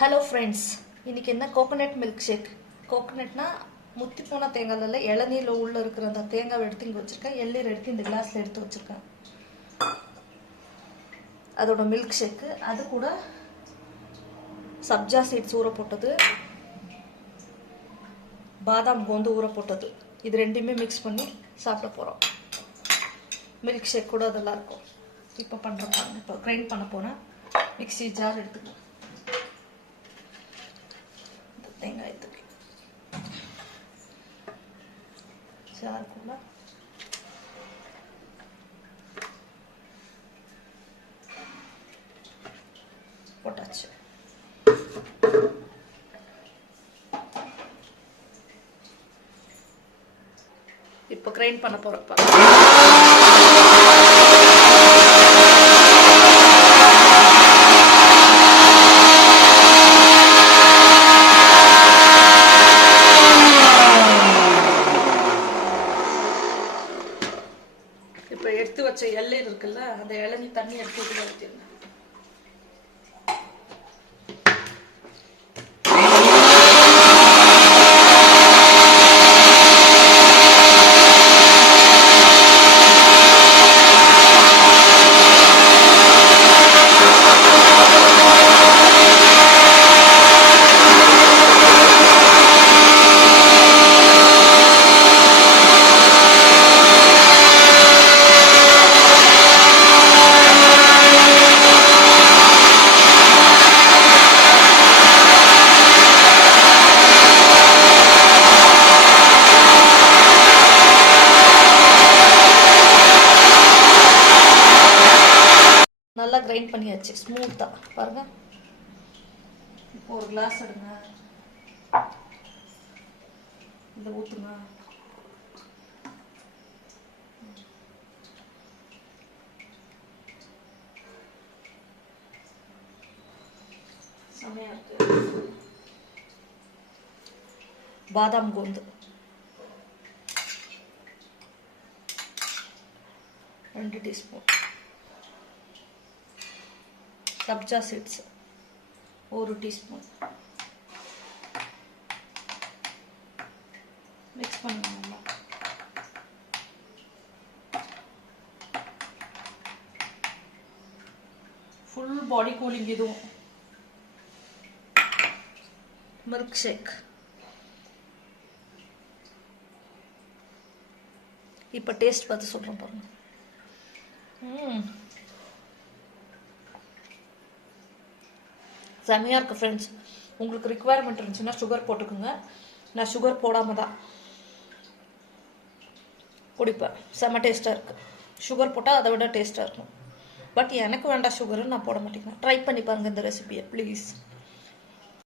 Hello friends, இன்றைக்கி என்ன coconut milk shake. கோகோனட்னா முத்தி போன தேங்காயில் இளநீரில் உள்ளே இருக்கிற அந்த தேங்காவை எடுத்து இங்கே வச்சுருக்கேன். எள்ளீர் எடுத்து இந்த கிளாஸில் எடுத்து வச்சுருக்கேன். அதோட மில்க் ஷேக்கு. அது கூட சப்ஜா சீட்ஸ் ஊற போட்டது, பாதாம் கோந்து ஊற போட்டது, இது ரெண்டையுமே மிக்ஸ் பண்ணி சாப்பிட போகிறோம். மில்க் ஷேக் கூட அதெல்லாம் இருக்கும். இப்போ பண்ணுறோம். இப்போ கிரைண்ட் பண்ண போனால் மிக்ஸி ஜார் எடுத்துக்கலாம். வெங்காயத்துக்கு ஜாருக்குள்ள போட்டாச்சு. இப்போ கிரைண்ட் பண்ண போறப்ப இப்போ எடுத்து வச்ச எள்ளீர் இருக்குல்ல, அந்த இளநீ தண்ணி எடுத்து ஊற்றிடுங்க. நல்லா கிரைண்ட் பண்ணியாச்சு, ஸ்மூத்தா பாருங்க. இப்போ ஒரு கிளாஸ் எடுங்க, இதை ஊற்றுங்க. செமையா இருக்கு. பாதாம் கோந்து 2 டீஸ்பூன், சப்ஜா சீட்ஸ் 1 டீஸ்பூன் மிக்ஸ் பண்ணுங்க. Full body cooling. இதுவும் மில்க் ஷேக். இப்போ டேஸ்ட் பார்த்து சொல்கிறேன் பாருங்க. செம்மையாக இருக்குது ஃப்ரெண்ட்ஸ். உங்களுக்கு ரிக்குவயர்மெண்ட் இருந்துச்சுன்னா சுகர் போட்டுக்கோங்க. நான் சுகர் போடாமல் தான் குடிப்பேன். செம்ம டேஸ்ட்டாக இருக்குது. சுகர் போட்டால் அதை விட டேஸ்ட்டாக இருக்கும். பட் எனக்கு வேண்டாம் சுகருன்னு நான் போட மாட்டேங்கிறேன். ட்ரை பண்ணி பாருங்கள் இந்த ரெசிபியை ப்ளீஸ்.